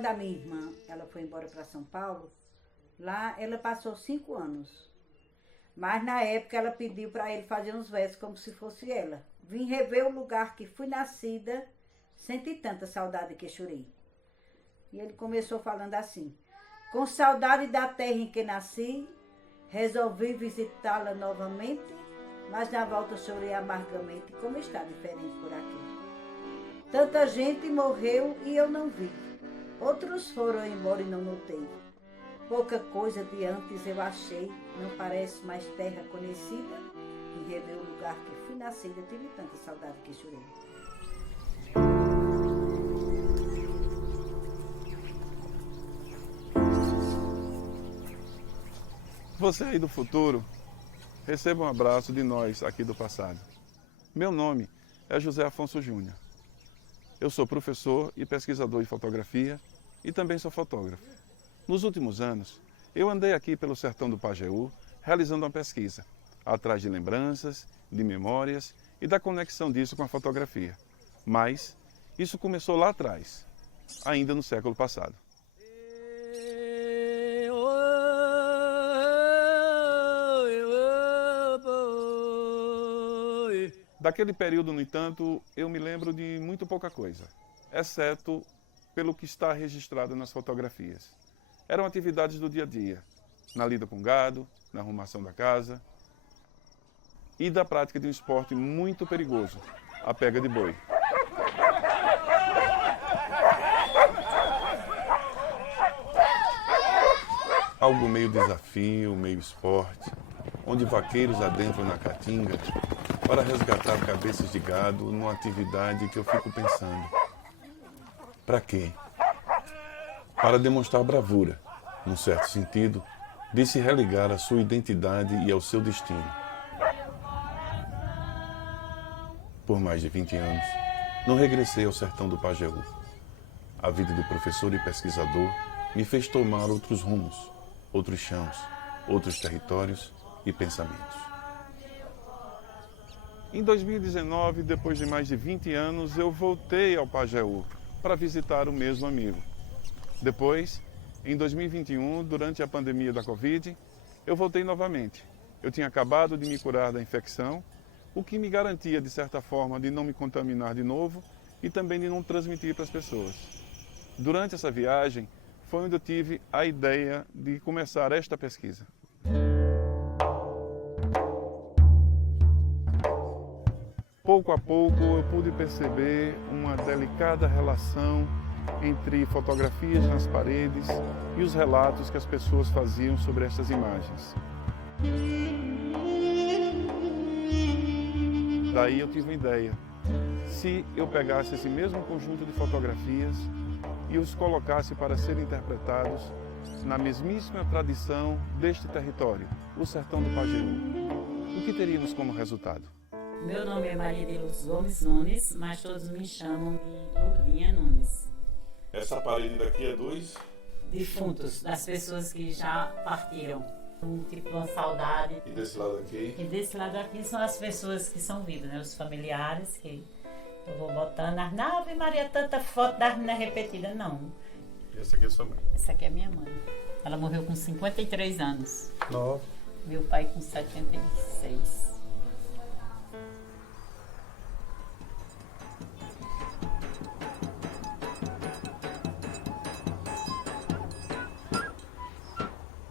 quando a minha irmã ela foi embora para São Paulo, lá ela passou 5 anos. Mas na época ela pediu para ele fazer uns versos como se fosse ela. Vim rever o lugar que fui nascida, senti tanta saudade que chorei. E ele começou falando assim: com saudade da terra em que nasci, resolvi visitá-la novamente, mas na volta chorei amargamente, como está diferente por aqui. Tanta gente morreu e eu não vi, outros foram embora e não notei. Pouca coisa de antes eu achei, não parece mais terra conhecida, e rever o lugar que fui nascida, tive tanta saudade que chorei. Você aí do futuro, receba um abraço de nós aqui do passado. Meu nome é José Afonso Júnior. Eu sou professor e pesquisador de fotografia e também sou fotógrafo. Nos últimos anos, eu andei aqui pelo sertão do Pajeú realizando uma pesquisa, atrás de lembranças, de memórias e da conexão disso com a fotografia. Mas isso começou lá atrás, ainda no século passado. Daquele período, no entanto, eu me lembro de muito pouca coisa, exceto pelo que está registrado nas fotografias. Eram atividades do dia a dia, na lida com gado, na arrumação da casa e da prática de um esporte muito perigoso, a pega de boi. Algo meio desafio, meio esporte, onde vaqueiros adentram na caatinga para resgatar cabeças de gado numa atividade que eu fico pensando. Para quê? Para demonstrar bravura, num certo sentido, de se religar à sua identidade e ao seu destino. Por mais de 20 anos, não regressei ao sertão do Pajeú. A vida de professor e pesquisador me fez tomar outros rumos, outros chãos, outros territórios e pensamentos. Em 2019, depois de mais de 20 anos, eu voltei ao Pajeú para visitar o mesmo amigo. Depois, em 2021, durante a pandemia da Covid, eu voltei novamente. Eu tinha acabado de me curar da infecção, o que me garantia, de certa forma, de não me contaminar de novo e também de não transmitir para as pessoas. Durante essa viagem, foi onde eu tive a ideia de começar esta pesquisa. Pouco a pouco eu pude perceber uma delicada relação entre fotografias nas paredes e os relatos que as pessoas faziam sobre estas imagens. Daí eu tive uma ideia. Se eu pegasse esse mesmo conjunto de fotografias e os colocasse para serem interpretados na mesmíssima tradição deste território, o sertão do Pajeú, o que teríamos como resultado? Meu nome é Maria de Luz Gomes Nunes, mas todos me chamam de Lourdinha Nunes. Essa parede daqui é dos Defuntos, das pessoas que já partiram. Tipo uma saudade. E desse lado aqui? E desse lado aqui são as pessoas que são vivas, né? Os familiares que eu vou botando. Ave Maria, tanta foto das meninas repetidas, não. E essa aqui é sua mãe? Essa aqui é minha mãe. Ela morreu com 53 anos. Nova. Meu pai com 76.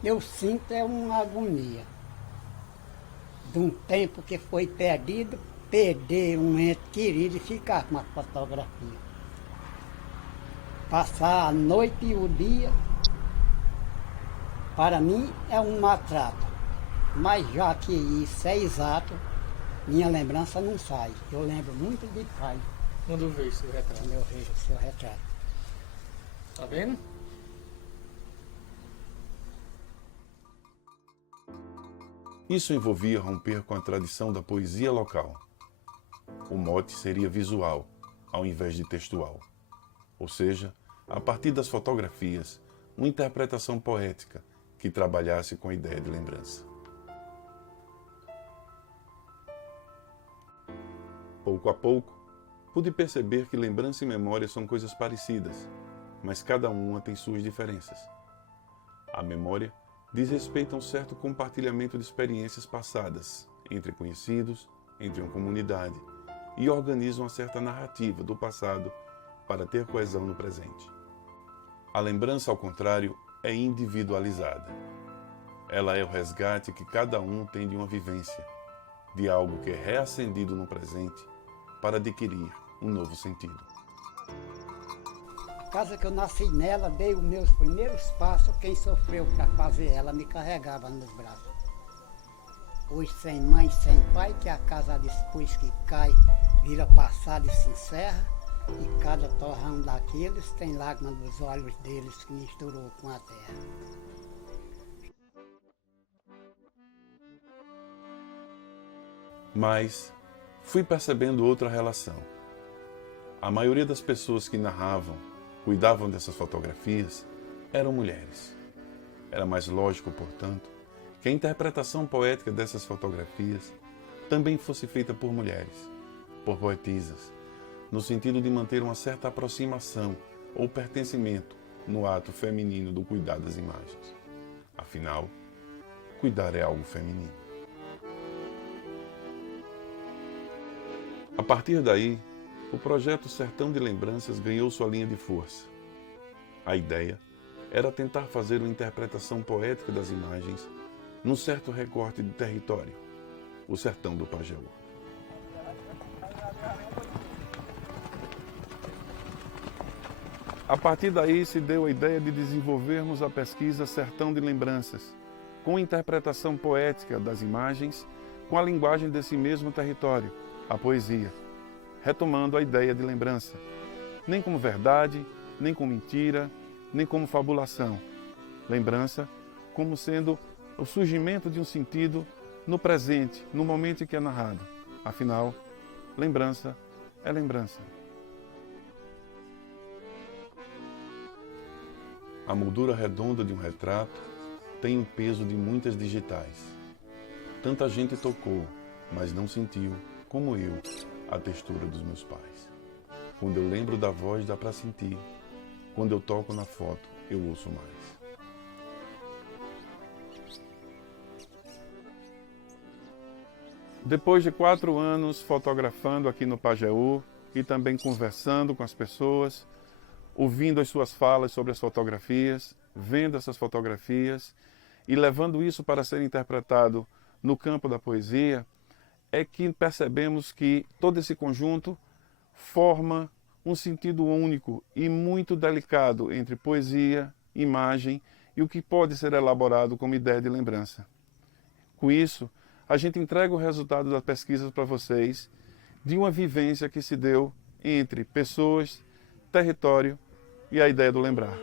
Eu sinto uma agonia de um tempo que foi perdido, perder um ente querido e ficar com uma fotografia. Passar a noite e o dia, para mim é um maltrato. Mas já que isso é exato, minha lembrança não sai. Eu lembro muito de pai. Quando eu vejo seu retrato. Quando eu vejo o seu retrato. Tá vendo? Isso envolvia romper com a tradição da poesia local. O mote seria visual, ao invés de textual. Ou seja, a partir das fotografias, uma interpretação poética que trabalhasse com a ideia de lembrança. Pouco a pouco, pude perceber que lembrança e memória são coisas parecidas, mas cada uma tem suas diferenças. A memória diz respeito a um certo compartilhamento de experiências passadas entre conhecidos, entre uma comunidade, e organiza uma certa narrativa do passado para ter coesão no presente. A lembrança, ao contrário, é individualizada. Ela é o resgate que cada um tem de uma vivência, de algo que é reacendido no presente para adquirir um novo sentido. A casa que eu nasci nela, dei os meus primeiros passos, quem sofreu para fazer ela me carregava nos braços. Hoje sem mãe, sem pai, que a casa depois que cai, vira passado e se encerra, e cada torrão daqueles tem lágrimas nos olhos deles que misturou com a terra. Mas fui percebendo outra relação. A maioria das pessoas que narravam, cuidavam dessas fotografias, eram mulheres. Era mais lógico, portanto, que a interpretação poética dessas fotografias também fosse feita por mulheres, por poetisas, no sentido de manter uma certa aproximação ou pertencimento no ato feminino do cuidar das imagens. Afinal, cuidar é algo feminino. A partir daí, o projeto Sertão de Lembranças ganhou sua linha de força. A ideia era tentar fazer uma interpretação poética das imagens num certo recorte de território, o sertão do Pajeú. A partir daí se deu a ideia de desenvolvermos a pesquisa Sertão de Lembranças, com interpretação poética das imagens, com a linguagem desse mesmo território, a poesia, retomando a ideia de lembrança, nem como verdade, nem como mentira, nem como fabulação. Lembrança como sendo o surgimento de um sentido no presente, no momento em que é narrado. Afinal, lembrança é lembrança. A moldura redonda de um retrato tem o peso de muitas digitais. Tanta gente tocou, mas não sentiu, como eu, a textura dos meus pais. Quando eu lembro da voz, dá para sentir. Quando eu toco na foto, eu ouço mais. Depois de 4 anos fotografando aqui no Pajeú e também conversando com as pessoas, ouvindo as suas falas sobre as fotografias, vendo essas fotografias e levando isso para ser interpretado no campo da poesia, é que percebemos que todo esse conjunto forma um sentido único e muito delicado entre poesia, imagem e o que pode ser elaborado como ideia de lembrança. Com isso, a gente entrega o resultado das pesquisas para vocês de uma vivência que se deu entre pessoas, território e a ideia do lembrar.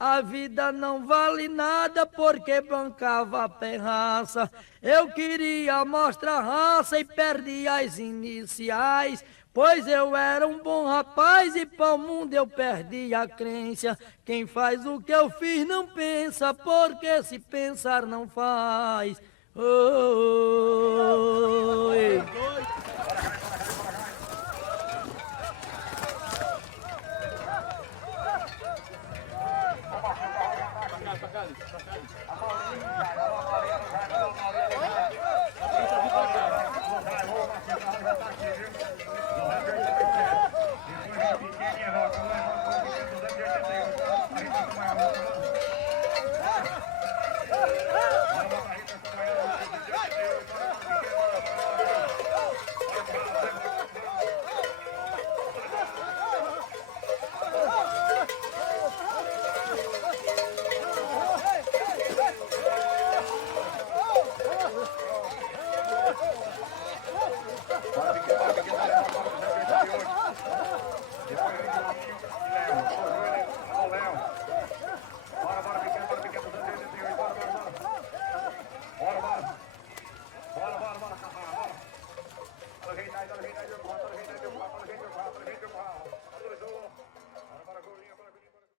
A vida não vale nada porque bancava a perraça. Eu queria mostrar raça e perdi as iniciais. Pois eu era um bom rapaz e para o mundo eu perdi a crença. Quem faz o que eu fiz não pensa, porque se pensar não faz. Oh, oh, oh.